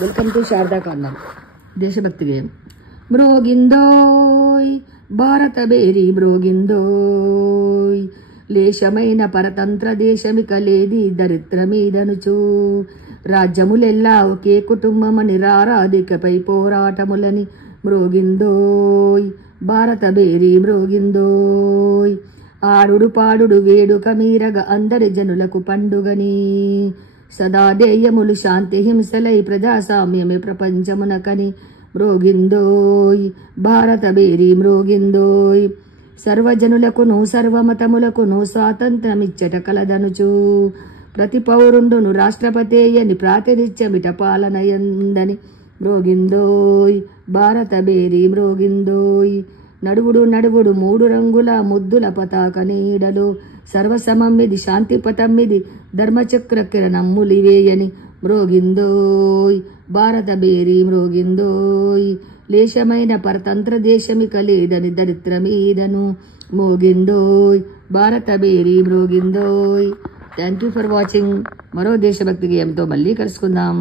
Welcome to Sharada corner దేశభక్తి గేయం. మ్రోగిందోయ్ భారత బేరి మ్రోగిందోయ్, లేశమైన పరతంత్ర దేశమిక లేది దరిద్రమీదనుచు, రాజ్యములెల్లా ఒకే కుటుంబమని రారాధికపై పోరాటములని మ్రోగిందోయ్ భారత బేరి మ్రోగిందోయ్. ఆడుడు పాడుడు వేడుక మీరగ అందరి జనులకు పండుగని, సదా దేయములు శాంతి హింసలై ప్రజాస్వామ్యమే ప్రపంచమునకని మ్రోగిందోయ్ భారత బేరి మ్రోగిందోయ్. సర్వజనులకును సర్వమతములకును స్వాతంత్రమిచ్చట కలదనుచు, ప్రతి పౌరుండును రాష్ట్రపతేయని ప్రాతినిధ్యమిట పాలనయందని మ్రోగిందోయ్ భారత బేరి మ్రోగిందోయ్. నడువుడు నడువుడు మూడు రంగుల ముద్దుల పతాక నీడలో, సర్వసమమ్మిది శాంతి పథమ్మిది ధర్మచక్ర కిరణమ్ములివేయని మ్రోగిందోయ్ భారత బేరి మ్రోగిందోయ్. లేశమైన పరతంత్ర దేశమిక లేదని దరిద్రమీదను మోగిందోయ్ భారత బేరి మ్రోగిందోయ్. Thank you for watching. మరో దేశభక్తి గేయంతో మళ్ళీ కలుసుకుందాం.